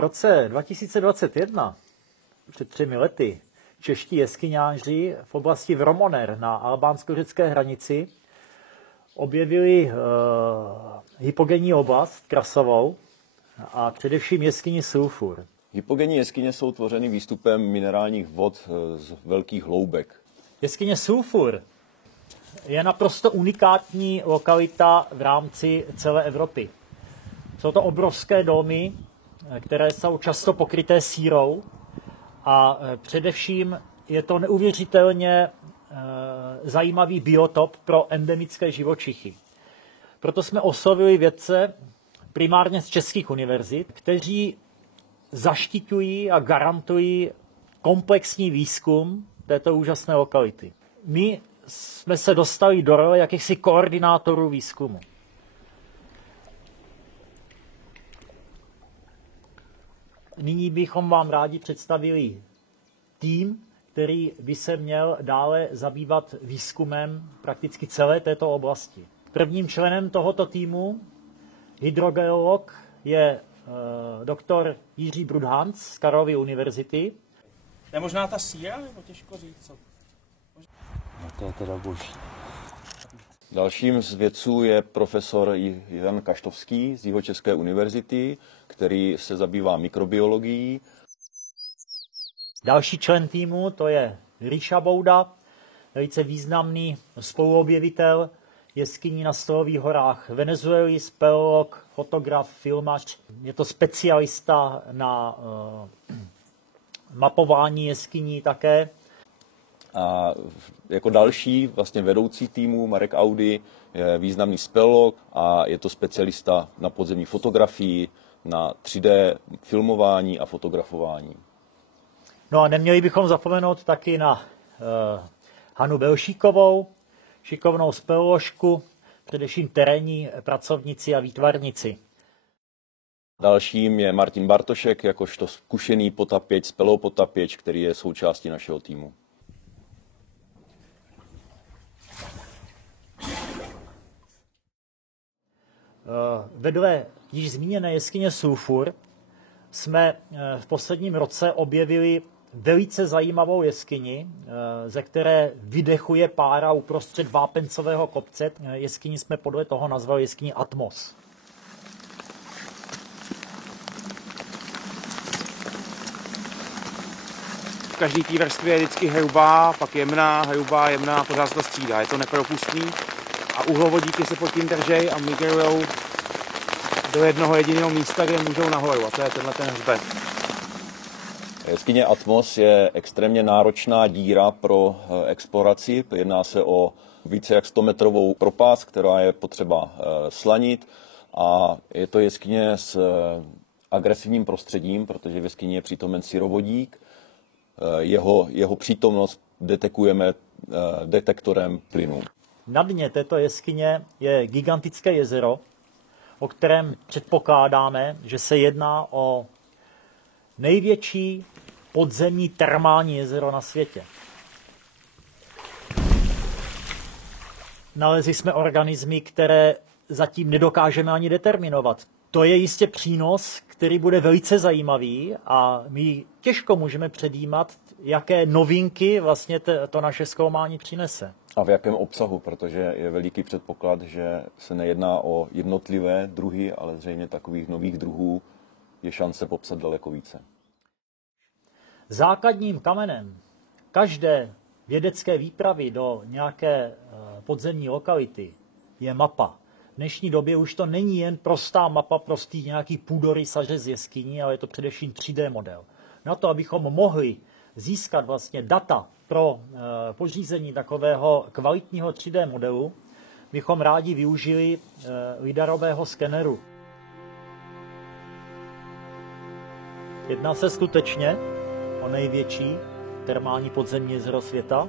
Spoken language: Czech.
roce 2021, před 3 lety, čeští jeskyňáři v oblasti Vromoner na albánsko-řecké hranici objevili hypogenní oblast krasovou a především jeskyni Sulfur. Hypogenní jeskyně jsou tvořeny výstupem minerálních vod z velkých hloubek. Jeskyně Sulfur je naprosto unikátní lokalita v rámci celé Evropy. Jsou to obrovské domy, které jsou často pokryté sírou a především je to neuvěřitelně zajímavý biotop pro endemické živočichy. Proto jsme oslovili vědce primárně z českých univerzit, kteří zaštiťují a garantují komplexní výzkum této úžasné lokality. My jsme se dostali do role jakýchsi koordinátorů výzkumu. Nyní bychom vám rádi představili tým, který by se měl dále zabývat výzkumem prakticky celé této oblasti. Prvním členem tohoto týmu, hydrogeolog, je doktor Jiří Brudhans z Karlovy univerzity. To je možná ta síra, nebo těžko říct, co? No to je teda boží. Dalším z vědců je profesor Jan Kaštovský z Jihočeské univerzity, který se zabývá mikrobiologií. Další člen týmu, to je Ríša Bouda, velice významný spoluobjevitel jeskyní na Stolových horách, Venezueli, speleolog, fotograf, filmař. Je to specialista na mapování jeskyní také. A jako další vlastně vedoucí týmu Marek Audy je významný speleolog a je to specialista na podzemní fotografii, na 3D filmování a fotografování. No a neměli bychom zapomenout taky na Hanu Belšíkovou, šikovnou speleoložku, především terénní pracovnici a výtvarnici. Dalším je Martin Bartošek, jakožto zkušený potapěč, speleopotapěč, který je součástí našeho týmu. Vedle již zmíněné jeskyně Sulfur jsme v posledním roce objevili velice zajímavou jeskyni, ze které vydechuje pára uprostřed vápencového kopce. Jeskyni jsme podle toho nazvali jeskyni Atmos. V každé té vrstvě je vždycky hrubá, pak jemná, hrubá, jemná, pořád se to střídá. Je to nepropustný a uhlovodíky se pod tím držej a migrujou do jednoho jediného místa, kde můžou nahoru, a to je tenhle ten hřbet. Jeskyně Atmos je extrémně náročná díra pro exploraci. Jedná se o více jak 100-metrovou propast, která je potřeba slanit, a je to jeskyně s agresivním prostředím, protože v jeskyni je přítomen syrovodík. Jeho přítomnost detekujeme detektorem plynu. Na dně této jeskyně je gigantické jezero, o kterém předpokládáme, že se jedná o největší podzemní termální jezero na světě. Nalezli jsme organismy, které zatím nedokážeme ani determinovat. To je jistě přínos, který bude velice zajímavý a my těžko můžeme předjímat, jaké novinky vlastně to naše zkoumání přinese. A v jakém obsahu, protože je veliký předpoklad, že se nejedná o jednotlivé druhy, ale zřejmě takových nových druhů je šance popsat daleko více. Základním kamenem každé vědecké výpravy do nějaké podzemní lokality je mapa. V dnešní době už to není jen prostá mapa, prostý nějaký půdorysaře z jeskyní, ale je to především 3D model. Na to, abychom mohli získat vlastně data pro pořízení takového kvalitního 3D modelu, bychom rádi využili lidarového skeneru. Jedná se skutečně o největší termální podzemní jezero světa.